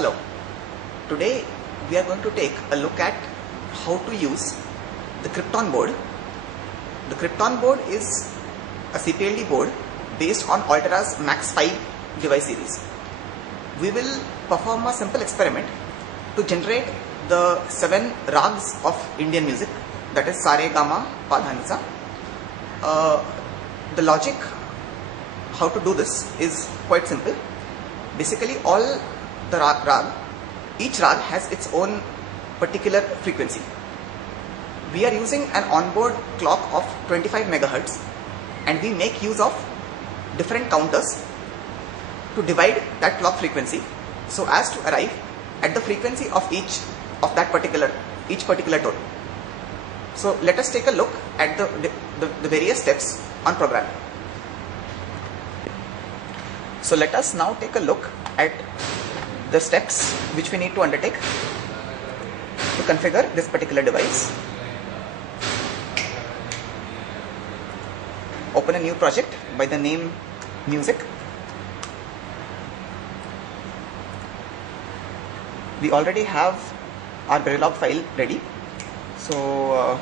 Hello, today we are going to take a look at how to use the Krypton board. The Krypton board is a CPLD board based on Altera's Max 5 device series. We will perform a simple experiment to generate the 7 rags of Indian music, that is SaReGaMa, Padhanisa. The logic how to do this is quite simple. Basically all the rag, each rag has its own particular frequency. We are using an onboard clock of 25 megahertz and we make use of different counters to divide that clock frequency so as to arrive at the frequency of each particular tone. So let us take a look at the various steps on programming. So let us now take a look at the steps which we need to undertake to configure this particular device. Open a new project by the name Music. We already have our Verilog file ready, so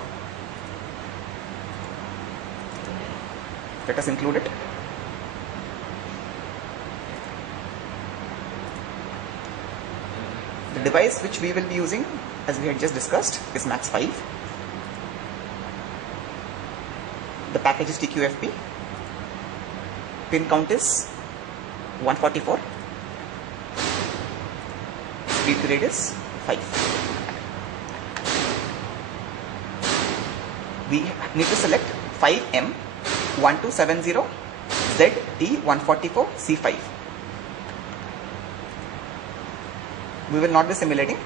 let us include it. The device which we will be using, as we had just discussed, is Max 5. The package is TQFP. Pin count is 144. Speed grade is 5. We need to select 5M1270ZD144C5. We will not be simulating.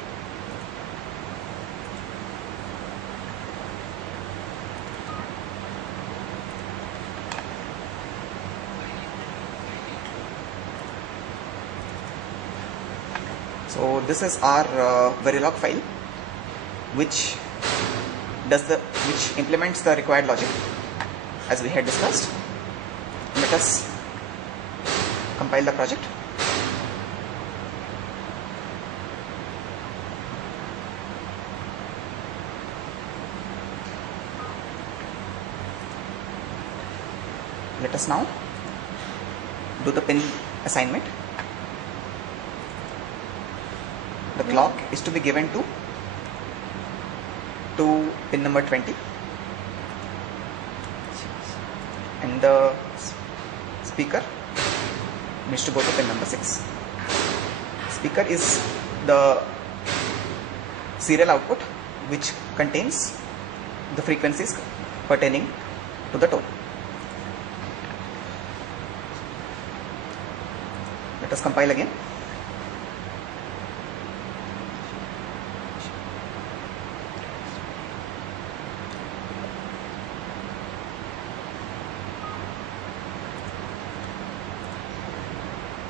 So this is our Verilog file, which implements the required logic as we had discussed. Let us compile the project. Let us now do the pin assignment. The clock is to be given to pin number 20 and the speaker needs to go to pin number 6. Speaker is the serial output which contains the frequencies pertaining to the tone. Let us compile again.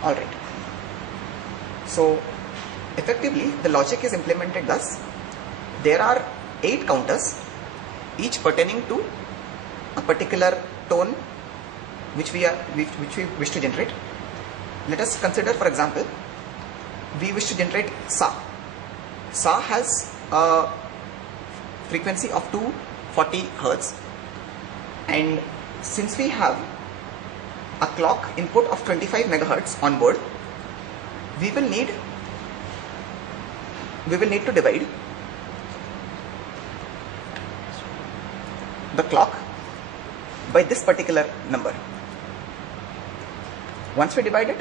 Alright. So effectively the logic is implemented thus. There are 8 counters, each pertaining to a particular tone which we wish to generate. Let us consider, for example, we wish to generate Sa. Sa has a frequency of 240 Hz, and since we have a clock input of 25 megahertz on board, we will need to divide the clock by this particular number. Once we divide it,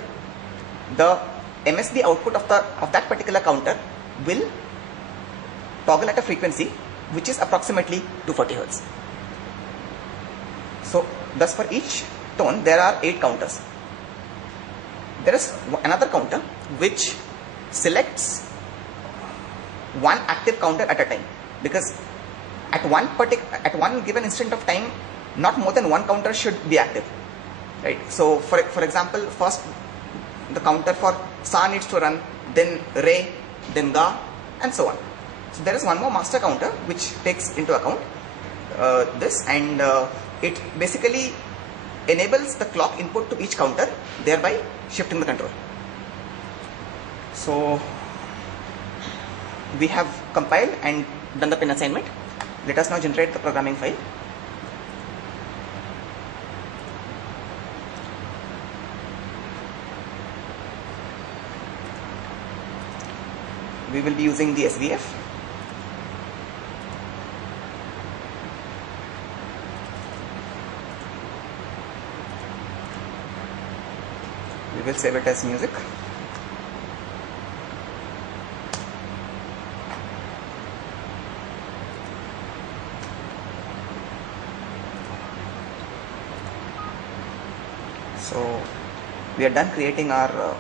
the MSB output of that particular counter will toggle at a frequency which is approximately 240 Hz. So thus for each tone there are 8 counters. There is another counter which selects one active counter at a time, because at one given instant of time not more than one counter should be active, right? So for example, first the counter for Sa needs to run, then Re, then Ga, and so on. So there is one more master counter which takes into account this, and it basically enables the clock input to each counter, thereby shifting the control. So we have compiled and done the pin assignment. Let us now generate the programming file. We will be using the SVF. We will save it as music. So we are done creating our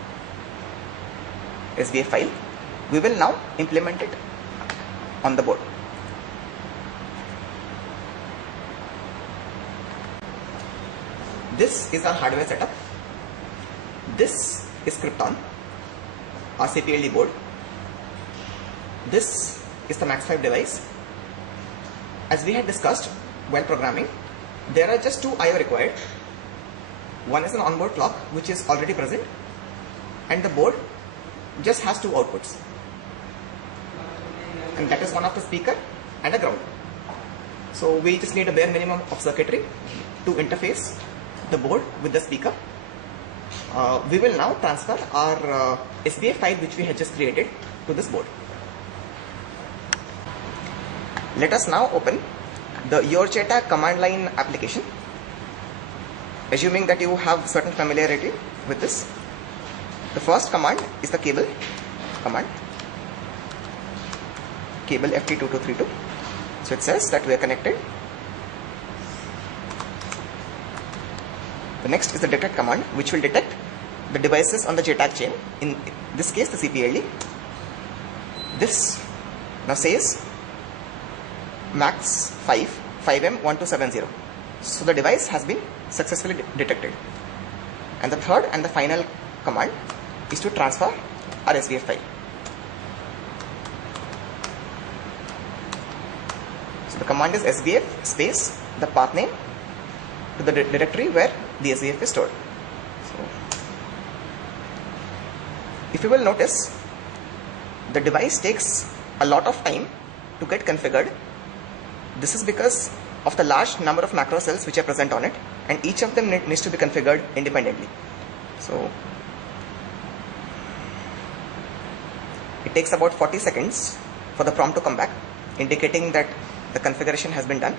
SVF file. We will now implement it on the board. This is our hardware setup. This is Krypton, our CPLD board. This is the Max5 device. As we had discussed while programming, there are just two I/O required. One is an onboard clock which is already present, and the board just has two outputs, and that is one of the speaker and a ground. So we just need a bare minimum of circuitry to interface the board with the speaker. We will now transfer our SVF file which we had just created to this board. Let us now open the YourJTAG command line application. Assuming that you have certain familiarity with this, the first command is the cable command, cable FT2232. So it says that we are connected. The next is the detect command, which will detect the devices on the JTAG chain, in this case the CPLD. This now says max 5M1270. So the device has been successfully detected. And the third and the final command is to transfer our SVF file. So the command is SVF space the path name to the directory where the SVF is stored. So if you will notice, the device takes a lot of time to get configured. This is because of the large number of macro cells which are present on it, and each of them needs to be configured independently. So it takes about 40 seconds for the prompt to come back, indicating that the configuration has been done.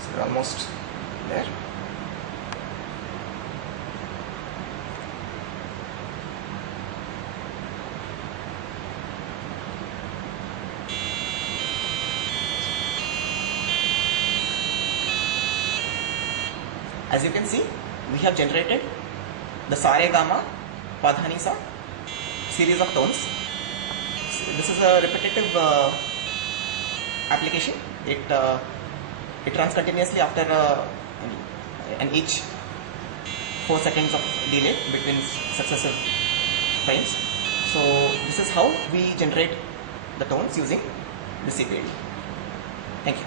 So we're almost there. As you can see, we have generated the SaReGaMa Wadhwani series of tones. So this is a repetitive application. It runs continuously after and each 4 seconds of delay between successive frames. So this is how we generate the tones using the CPLD. Thank you.